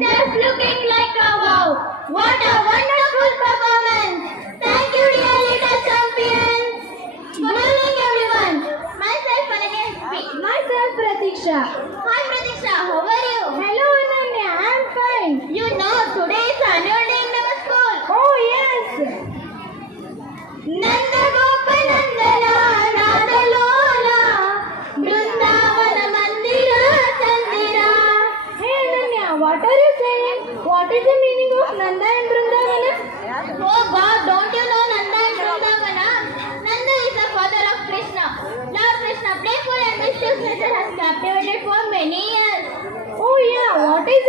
Just looking like a wow. What a wonderful performance. Thank you, dear little champions. Good evening, everyone. Myself, Ananya SP. Myself Pratiksha. Hi, Pratiksha. How are you? Hello Ananya, I'm fine. You know, today is annual day in our school. Oh yes. Nanda Gopanandana Radalola Brindavana Mandira Chandira. Hey Ananya, what are you saying? What is the meaning of Nanda and Brindavana? Oh God, don't you know Nanda and Vrindavana? Nanda is the father of Krishna. Lord Krishna, playful and mischievous nature, has captivated for many years. Oh yeah, what is